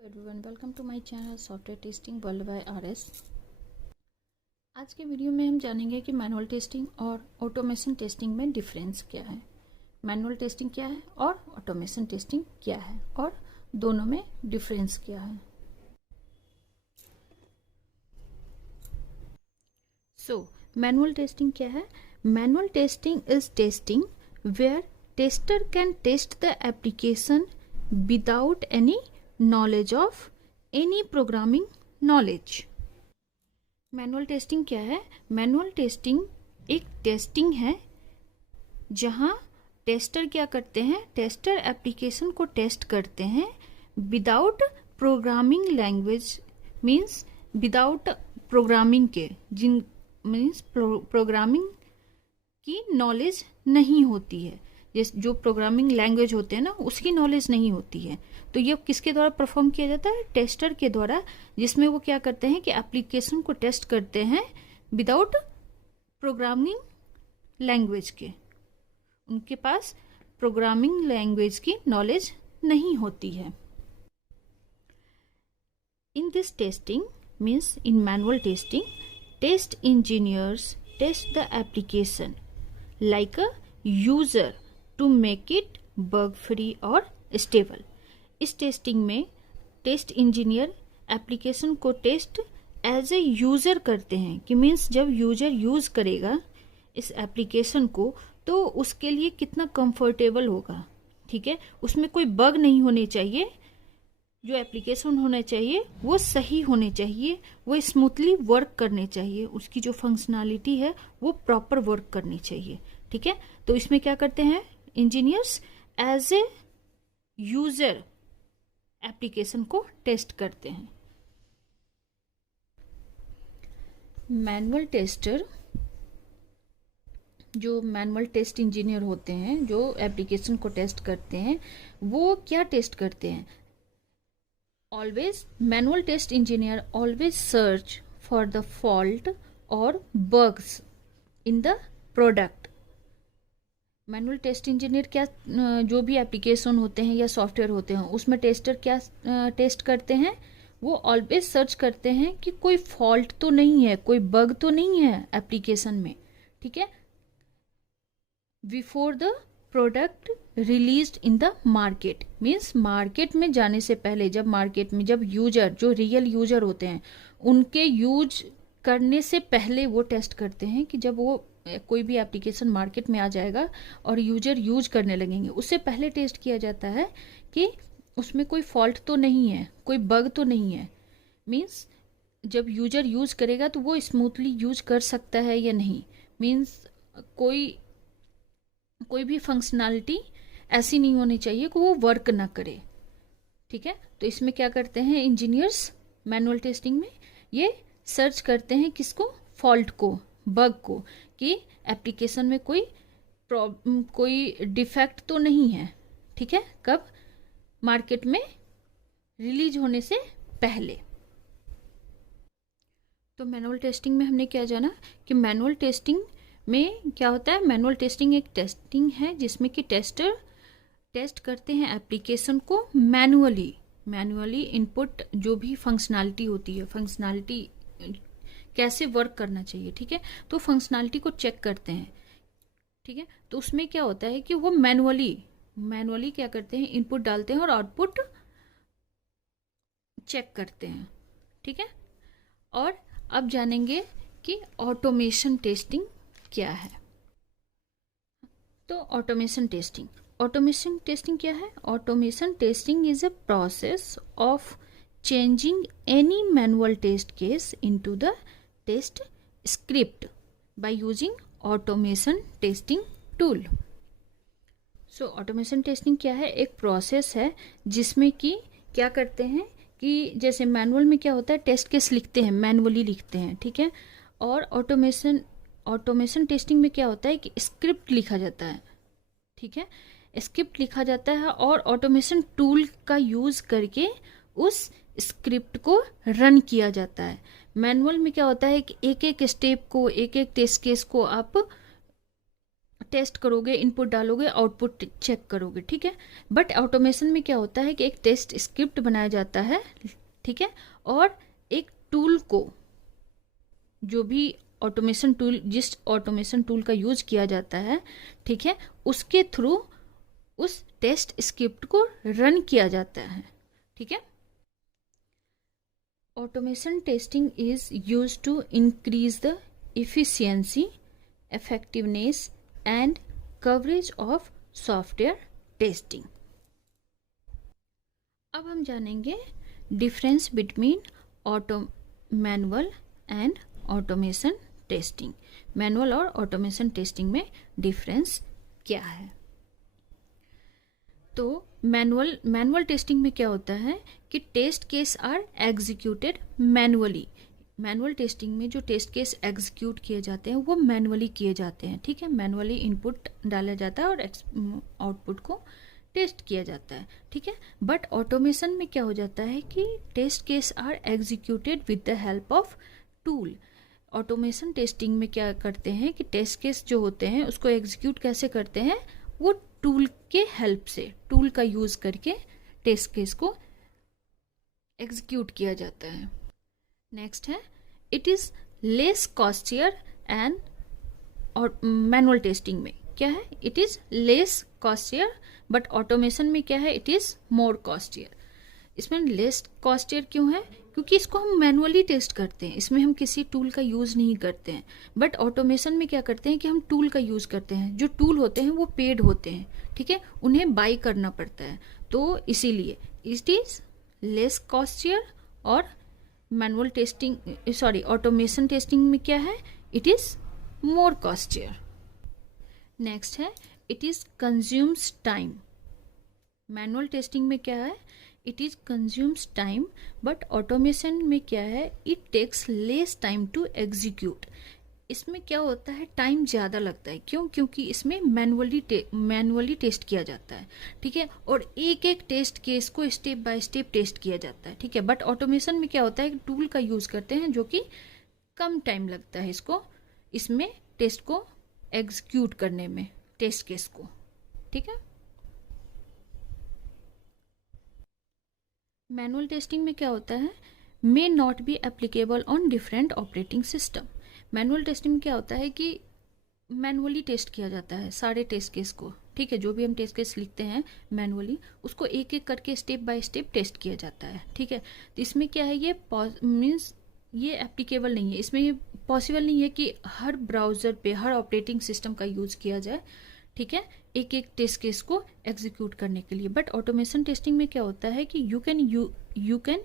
Everyone, welcome to my channel software testing world by RS. आज के video में हम जानेंगे कि मैनुअल टेस्टिंग और ऑटोमेशन टेस्टिंग में डिफरेंस क्या है, मैनुअल टेस्टिंग क्या है और ऑटोमेशन टेस्टिंग क्या है और दोनों में डिफरेंस क्या है। सो मैनुअल टेस्टिंग क्या है? Manual testing is testing where tester can test the application without any knowledge of any programming knowledge. Manual testing क्या है? मैनुअल टेस्टिंग एक टेस्टिंग है जहां टेस्टर क्या करते हैं, टेस्टर एप्लीकेशन को टेस्ट करते हैं without programming language, means without programming के, जिन मीन्स प्रोग्रामिंग की नॉलेज नहीं होती है, जो प्रोग्रामिंग लैंग्वेज होते हैं ना, उसकी नॉलेज नहीं होती है। तो ये किसके द्वारा परफॉर्म किया जाता है? टेस्टर के द्वारा, जिसमें वो क्या करते हैं कि एप्लीकेशन को टेस्ट करते हैं विदाउट प्रोग्रामिंग लैंग्वेज के, उनके पास प्रोग्रामिंग लैंग्वेज की नॉलेज नहीं होती है। In this testing means in manual testing, test engineers test the application like a user to make it bug free और stable। इस टेस्टिंग में टेस्ट इंजीनियर एप्लीकेशन को टेस्ट एज ए यूज़र करते हैं कि मीन्स जब यूजर यूज़ करेगा इस एप्लीकेशन को तो उसके लिए कितना कंफर्टेबल होगा, ठीक है। उसमें कोई बग नहीं होने चाहिए, जो एप्लीकेशन होना चाहिए वो सही होने चाहिए, वो स्मूथली वर्क करने चाहिए, उसकी जो फंक्शनैलिटी है वो प्रॉपर वर्क करनी चाहिए, ठीक है। तो इसमें क्या करते हैं engineers, as a user application को टेस्ट करते हैं। मैनुअल टेस्टर, जो मैनुअल टेस्ट इंजीनियर होते हैं जो एप्लीकेशन को टेस्ट करते हैं, वो क्या टेस्ट करते हैं? Always, manual test engineer always search for the fault or bugs in the product। Manual test engineer क्या, जो भी एप्लीकेशन होते हैं या सॉफ्टवेयर होते हैं उसमें टेस्टर क्या टेस्ट करते हैं? वो ऑलवेज सर्च करते हैं कि कोई फॉल्ट तो नहीं है, कोई बग तो नहीं है एप्लीकेशन में, ठीक है, before the product released in the market. Means market में जाने से पहले, जब मार्केट में जब यूजर, जो रियल यूजर होते हैं, उनके यूज करने से पहले वो टेस्ट करते हैं कि जब वो कोई भी एप्लीकेशन मार्केट में आ जाएगा और यूजर यूज करने लगेंगे, उससे पहले टेस्ट किया जाता है कि उसमें कोई फॉल्ट तो नहीं है, कोई बग तो नहीं है। मीन्स जब यूजर यूज करेगा तो वो स्मूथली यूज कर सकता है या नहीं, मीन्स कोई भी फंक्शनैलिटी ऐसी नहीं होनी चाहिए कि वो वर्क ना करे, ठीक है। तो इसमें क्या करते हैं इंजीनियर्स मैनुअल टेस्टिंग में? ये सर्च करते हैं किसको? फॉल्ट को, बग को, कि एप्लीकेशन में कोई डिफेक्ट तो नहीं है, ठीक है, कब? मार्केट में रिलीज होने से पहले। तो मैनुअल टेस्टिंग में हमने क्या जाना कि मैनुअल टेस्टिंग में क्या होता है? मैनुअल टेस्टिंग एक टेस्टिंग है जिसमें कि टेस्टर टेस्ट करते हैं एप्लीकेशन को मैनुअली इनपुट, जो भी फंक्शनैलिटी होती है, फंक्शनैलिटी कैसे वर्क करना चाहिए, ठीक है, तो फंक्शनैलिटी को चेक करते हैं, ठीक है। तो उसमें क्या होता है कि वो मैनुअली क्या करते हैं, इनपुट डालते हैं और आउटपुट चेक करते हैं, ठीक है। और अब जानेंगे कि ऑटोमेशन टेस्टिंग क्या है। तो ऑटोमेशन टेस्टिंग क्या है? Automation testing is a process of changing any manual test case into the test script by using automation testing tool. So automation testing क्या है? एक प्रोसेस है जिसमें कि क्या करते हैं कि जैसे मैनुअल में क्या होता है, टेस्ट केस लिखते हैं, मैनुअली लिखते हैं, ठीक है, और ऑटोमेशन टेस्टिंग में क्या होता है कि स्क्रिप्ट लिखा जाता है, ठीक है, स्क्रिप्ट लिखा जाता है और ऑटोमेशन टूल का यूज करके उस स्क्रिप्ट को रन किया जाता है। मैनुअल में क्या होता है कि एक एक स्टेप को, एक एक टेस्ट केस को आप टेस्ट करोगे, इनपुट डालोगे, आउटपुट चेक करोगे, ठीक है। बट ऑटोमेशन में क्या होता है कि एक टेस्ट स्क्रिप्ट बनाया जाता है, ठीक है, और एक टूल को, जो भी ऑटोमेशन टूल, जिस ऑटोमेशन टूल का यूज किया जाता है, ठीक है, उसके थ्रू उस टेस्ट स्क्रिप्ट को रन किया जाता है, ठीक है। Automation testing is use to increase the efficiency, effectiveness and coverage of software testing। अब हम जानेंगे difference between manual and automation testing. Manual और ऑटोमेशन टेस्टिंग में डिफरेंस क्या है? तो मैनुअल टेस्टिंग में क्या होता है कि test case are executed manually. Manual testing में जो टेस्ट केस एग्जीक्यूट किए जाते हैं वो मैनुअली किए जाते हैं, ठीक है। मैनुअली इनपुट डाला जाता है और आउटपुट को टेस्ट किया जाता है, ठीक है। बट ऑटोमेशन में क्या हो जाता है कि test case are executed with the help of tool. Automation testing में क्या करते हैं कि टेस्ट केस जो होते हैं उसको एग्जीक्यूट कैसे करते हैं, वो टूल के हेल्प से, टूल का यूज करके टेस्ट केस को एग्जीक्यूट किया जाता है। नेक्स्ट है, it is less costlier and, और मैनुअल टेस्टिंग में क्या है, it is less costlier, but automation में क्या है, इट इज मोर कॉस्टियर। इसमें लेस कॉस्टियर क्यों है? क्योंकि इसको हम मैनुअली टेस्ट करते हैं, इसमें हम किसी टूल का यूज नहीं करते हैं। बट ऑटोमेशन में क्या करते हैं कि हम टूल का यूज करते हैं। जो टूल होते हैं वो पेड होते हैं, ठीक है, उन्हें बाई करना पड़ता है, तो इसीलिए इट इज लेस कॉस्टियर। और manual testing, sorry, automation testing में क्या है, it is more costlier. Next है, it is consumes time. Manual testing में क्या है, it is consumes time, but automation में क्या है, it takes less time to execute. इसमें क्या होता है, टाइम ज़्यादा लगता है। क्यों? क्योंकि इसमें मैनुअली टेस्ट किया जाता है, ठीक है, और एक एक टेस्ट केस को स्टेप बाय स्टेप टेस्ट किया जाता है, ठीक है। बट ऑटोमेशन में क्या होता है, टूल का यूज़ करते हैं जो कि कम टाइम लगता है इसको, इसमें टेस्ट को एग्जीक्यूट करने में, टेस्ट केस को, ठीक है। मैनुअल टेस्टिंग में क्या होता है, may not be applicable on different operating system. Manual testing में क्या होता है कि मैनुअली टेस्ट किया जाता है सारे टेस्ट केस को, ठीक है। जो भी हम टेस्ट केस लिखते हैं मैनुअली, उसको एक एक करके स्टेप बाय स्टेप टेस्ट किया जाता है, ठीक है। तो इसमें क्या है, ये मीन्स ये एप्लीकेबल नहीं है, इसमें ये पॉसिबल नहीं है कि हर ब्राउज़र पे, हर ऑपरेटिंग सिस्टम का यूज़ किया जाए, ठीक है, एक एक टेस्ट केस को एग्जीक्यूट करने के लिए। बट ऑटोमेशन टेस्टिंग में क्या होता है कि you can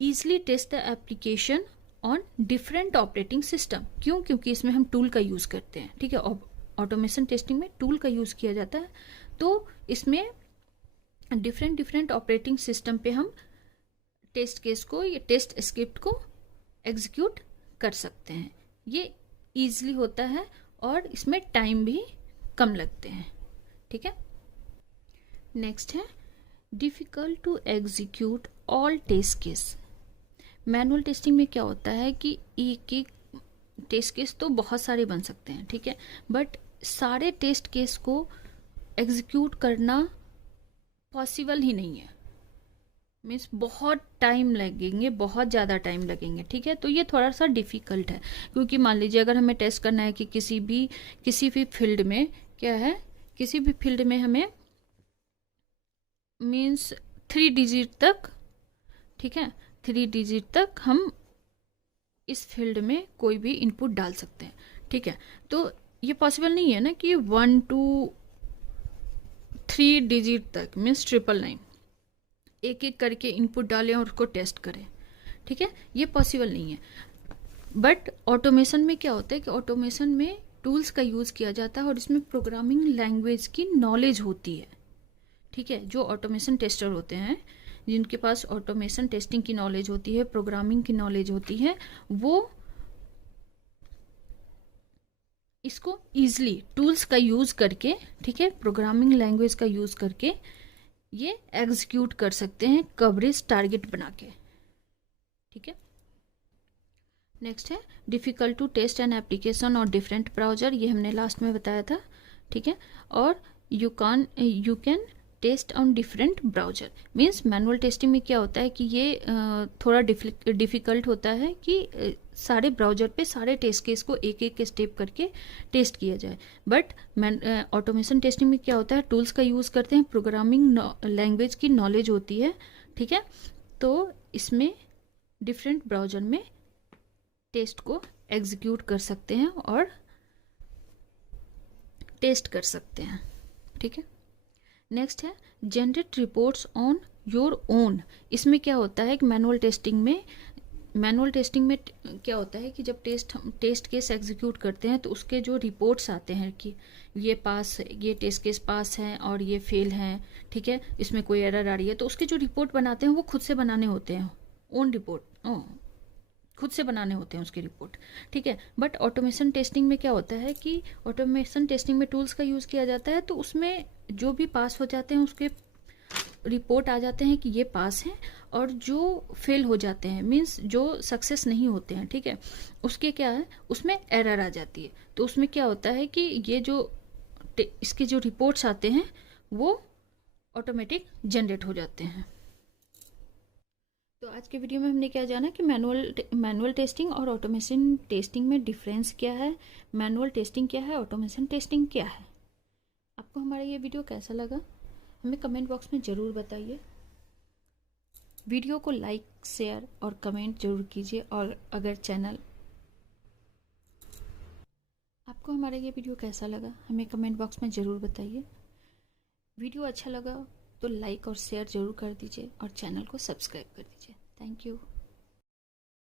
easily test the application on different operating system. क्यों? क्योंकि इसमें हम टूल का यूज़ करते हैं, ठीक है। ऑटोमेशन टेस्टिंग में टूल का यूज़ किया जाता है, तो इसमें डिफरेंट ऑपरेटिंग सिस्टम पे हम टेस्ट केस को, या टेस्ट स्क्रिप्ट को एग्जीक्यूट कर सकते हैं। ये ईजिली होता है और इसमें टाइम भी कम लगते हैं, ठीक है। नेक्स्ट है, difficult to execute all test case. Manual testing में क्या होता है कि एक एक टेस्ट केस तो बहुत सारे बन सकते हैं, ठीक है, बट सारे टेस्ट केस को एग्जीक्यूट करना पॉसिबल ही नहीं है। मीन्स बहुत टाइम लगेंगे, बहुत ज़्यादा टाइम लगेंगे, ठीक है। तो ये थोड़ा सा डिफ़िकल्ट है, क्योंकि मान लीजिए अगर हमें टेस्ट करना है कि किसी भी फील्ड में क्या है, किसी भी फील्ड में हमें मीन्स 3 डिजिट तक, ठीक है, 3 डिजिट तक हम इस फील्ड में कोई भी इनपुट डाल सकते हैं, ठीक है। तो ये पॉसिबल नहीं है ना कि 1 to 3 डिजिट तक मीन्स 999 एक एक करके इनपुट डालें और उसको टेस्ट करें, ठीक है, ये पॉसिबल नहीं है। बट ऑटोमेशन में क्या होता है कि ऑटोमेशन में टूल्स का यूज़ किया जाता है और इसमें प्रोग्रामिंग लैंग्वेज की नॉलेज होती है, ठीक है। जो ऑटोमेशन टेस्टर होते हैं, जिनके पास ऑटोमेशन टेस्टिंग की नॉलेज होती है, प्रोग्रामिंग की नॉलेज होती है, वो इसको ईजिली टूल्स का यूज़ करके, ठीक है, प्रोग्रामिंग लैंग्वेज का यूज़ करके ये एग्जीक्यूट कर सकते हैं कवरेज टारगेट बना के, ठीक है। नेक्स्ट है, difficult to test an application और डिफरेंट ब्राउज़र। ये हमने लास्ट में बताया था, ठीक है। और you can test on different browser. Means manual testing में क्या होता है कि ये थोड़ा डिफ़िकल्ट होता है कि सारे ब्राउज़र पे सारे टेस्ट केस को एक एक स्टेप करके टेस्ट किया जाए। बट ऑटोमेशन टेस्टिंग में क्या होता है, टूल्स का यूज़ करते हैं, प्रोग्रामिंग लैंग्वेज की नॉलेज होती है, ठीक है। तो इसमें डिफरेंट ब्राउज़र में टेस्ट को एग्जीक्यूट कर सकते हैं और टेस्ट कर सकते हैं, ठीक है। नेक्स्ट है generate reports on your own. इसमें क्या होता है कि मैनुअल टेस्टिंग में क्या होता है कि जब टेस्ट केस एग्जीक्यूट करते हैं तो उसके जो रिपोर्ट्स आते हैं कि ये टेस्ट केस पास है और ये फेल है, ठीक है, इसमें कोई एरर आ रही है, तो उसके जो रिपोर्ट बनाते हैं वो खुद से बनाने होते हैं, ओन रिपोर्ट खुद से बनाने होते हैं उसके रिपोर्ट, ठीक है। बट ऑटोमेशन टेस्टिंग में क्या होता है कि ऑटोमेशन टेस्टिंग में टूल्स का यूज़ किया जाता है, तो उसमें जो भी पास हो जाते हैं उसके रिपोर्ट आ जाते हैं कि ये पास हैं, और जो फेल हो जाते हैं मीन्स जो सक्सेस नहीं होते हैं, ठीक है, उसके क्या है, उसमें एरर आ जाती है। तो उसमें क्या होता है कि ये जो इसके जो रिपोर्ट्स आते हैं वो ऑटोमेटिक जनरेट हो जाते हैं। तो आज के वीडियो में हमने क्या जाना कि मैनुअल टेस्टिंग और ऑटोमेशन टेस्टिंग में डिफरेंस क्या है, मैनुअल टेस्टिंग क्या है, ऑटोमेशन टेस्टिंग क्या है। आपको हमारा ये वीडियो कैसा लगा हमें कमेंट बॉक्स में ज़रूर बताइए। वीडियो को लाइक, शेयर और कमेंट जरूर कीजिए। और अगर चैनल आपको हमारा ये वीडियो कैसा लगा हमें कमेंट बॉक्स में ज़रूर बताइए। वीडियो अच्छा लगा तो लाइक और शेयर ज़रूर कर दीजिए और चैनल को सब्सक्राइब कर दीजिए। Thank you.